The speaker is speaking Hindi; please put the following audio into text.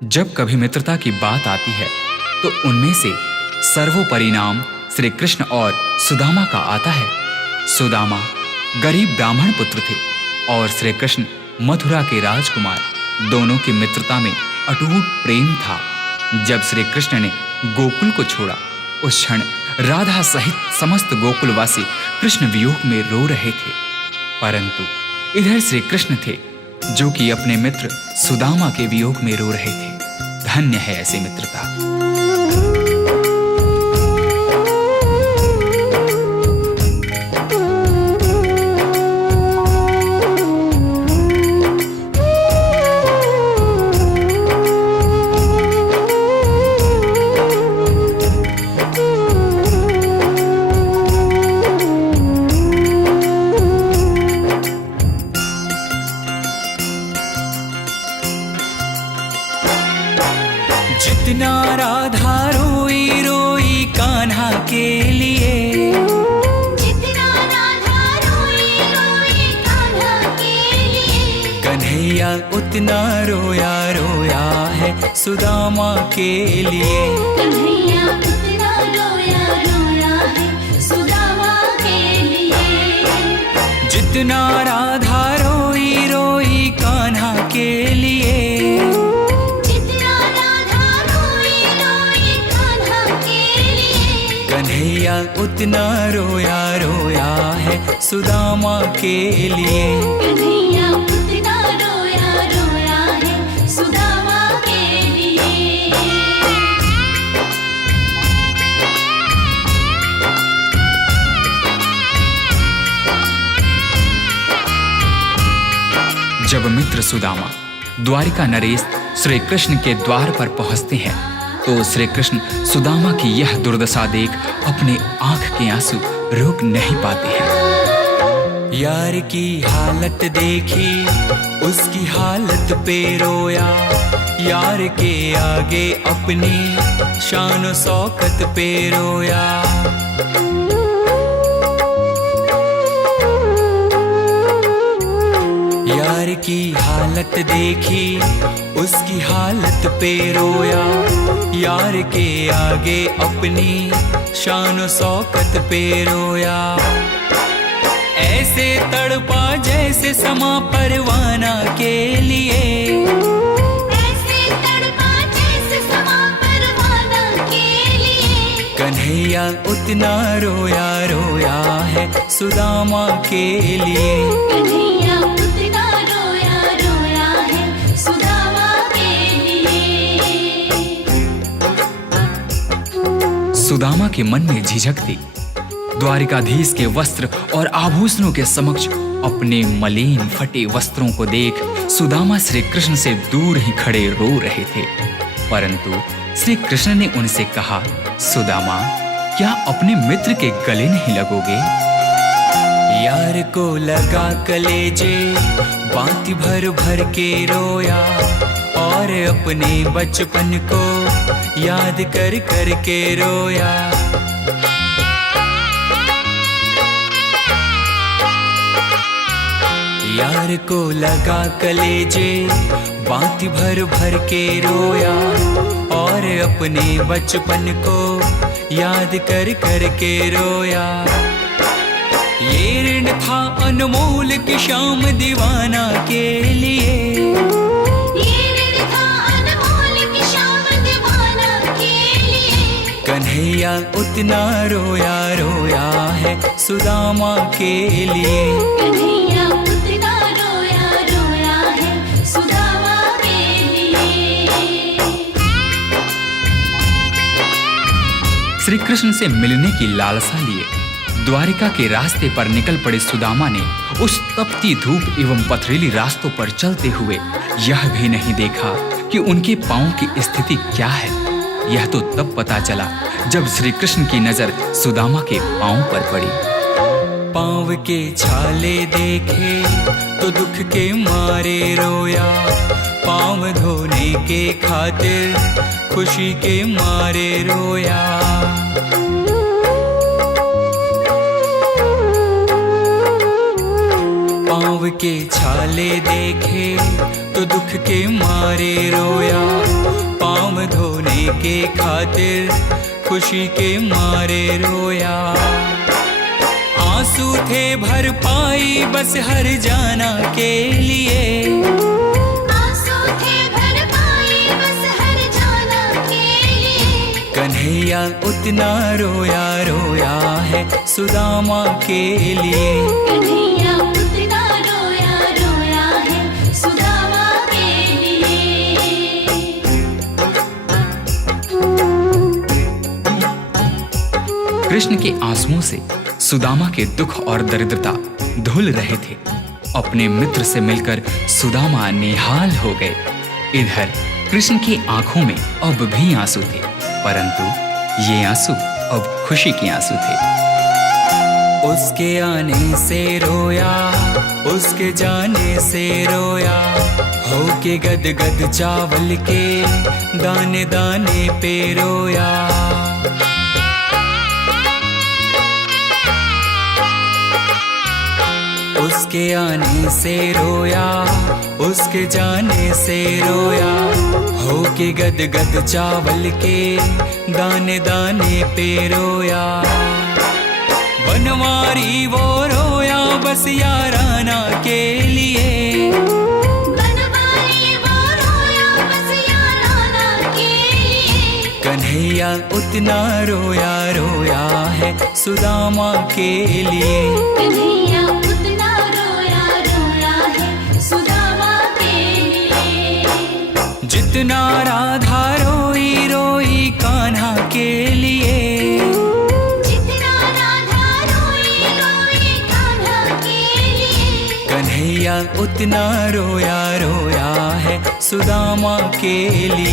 जब कभी मित्रता की बात आती है तो उनमें से सर्वोपरि नाम श्री कृष्ण और सुदामा का आता है। सुदामा गरीब ब्राह्मण पुत्र थे और श्री कृष्ण मथुरा के राजकुमार। दोनों की मित्रता में अटूट प्रेम था। जब श्री कृष्ण ने गोकुल को छोड़ा, उस क्षण राधा सहित समस्त गोकुलवासी कृष्ण वियोग में रो रहे थे। परंतु इधर श्री कृष्ण थे जो कि अपने मित्र सुदामा के वियोग में रो रहे थे। धन्य है ऐसी मित्रता। जितना राधा रोई रोई कान्हा के लिए, जितना राधा रोई रोई कान्हा के लिए, कन्हैया उतना रोया रोया है सुदामा के लिए। कन्हैया उतना रोया रोया है सुदामा के लिए। जितना राधा रोई रोई कान्हा के लिए, कन्हैया उतना रोया रोया है सुदामा के लिए। कन्हैया उतना रोया रोया है सुदामा के लिए। जब मित्र सुदामा द्वारिका नरेश श्री कृष्ण के द्वार पर पहुंचते हैं तो श्री कृष्ण सुदामा की यह दुर्दशा देख अपने आंख के आंसू रोक नहीं पाते हैं। यार की हालत देखी, उसकी हालत पे रोया। यार के आगे अपनी शान शौकत पे रोया। यार की हालत देखी, उसकी हालत पे रोया। यार के आगे अपनी शान शौकत पे रोया। ऐसे तड़पा जैसे समा परवाना के लिए, ऐसे तड़पा जैसे समा परवाना के लिए। कन्हैया उतना रोया रोया है सुदामा के लिए। कन्हैया उतना रोया रोया है सुदामा के लिए। सुदामा के मन में झिझक थी। द्वारिकाधीश के वस्त्र और आभूषणों के समक्ष अपने मलिन फटे वस्त्रों को देख सुदामा श्री कृष्ण से दूर ही खड़े रो रहे थे। परंतु श्री कृष्ण ने उनसे कहा, सुदामा, क्या अपने मित्र के गले नहीं लगोगे? यार को लगा कलेजे, बाती भर भर के रोया। और अपने बचपन को याद कर कर के रोया। यार को लगा कलेजे, बाती भर भर के रोया। और अपने बचपन को याद कर कर के रोया। ये ऋण था अनमोल की शाम दीवाना के लिए। ये ऋण था अनमोल की शाम दीवाना के लिए। कन्हैया उतना रोया रोया है सुदामा के लिए। कन्हैया उतना रोया रोया है सुदामा के लिए। श्री कृष्ण से मिलने की लालसा लिए द्वारिका के रास्ते पर निकल पड़े सुदामा ने उस तपती धूप एवं पथरीली रास्तों पर चलते हुए यह भी नहीं देखा कि उनके पांव की स्थिति क्या है। यह तो तब पता चला जब श्री कृष्ण की नजर सुदामा के पांव पर पड़ी। पाँव के छाले देखे तो दुख के मारे रोया। पाँव धोने के खातिर खुशी के मारे रोया। पाँव के छाले देखे तो दुख के मारे रोया। के खातिर खुशी के मारे रोया। आंसू थे भर पाई बस हर जाना के लिए, आंसू थे भर पाई बस हर जाना के लिए। कन्हैया उतना रोया रोया है सुदामा के लिए। कन्हैया उतना रोया रोया है सुदामा के लिए। कृष्ण के आंसुओं से सुदामा के दुख और दरिद्रता धुल रहे थे। अपने मित्र से मिलकर सुदामा निहाल हो गए। इधर कृष्ण की आंखों में अब भी आंसू थे, परंतु ये आंसू अब खुशी के आंसू थे। उसके आने से रोया, उसके जाने से रोया, होके गदगद चावल के दाने दाने पे रोया। उसके आने से रोया, उसके जाने से रोया, होके गदगद चावल के दाने दाने पे रोया। बनवारी वो रोया बस याराना के लिए, बनवारी वो रोया बस याराना के लिए। कन्हैया उतना रोया रोया है सुदामा के लिए। कन्हैया उतना रोया रोया है सुदामा के लिए। जितना राधा रोई रोई कान्हा के लिए, जितना राधा रोई रोई कान्हा के लिए। कन्हैया उतना रोया रोया है सुदामा के लिए।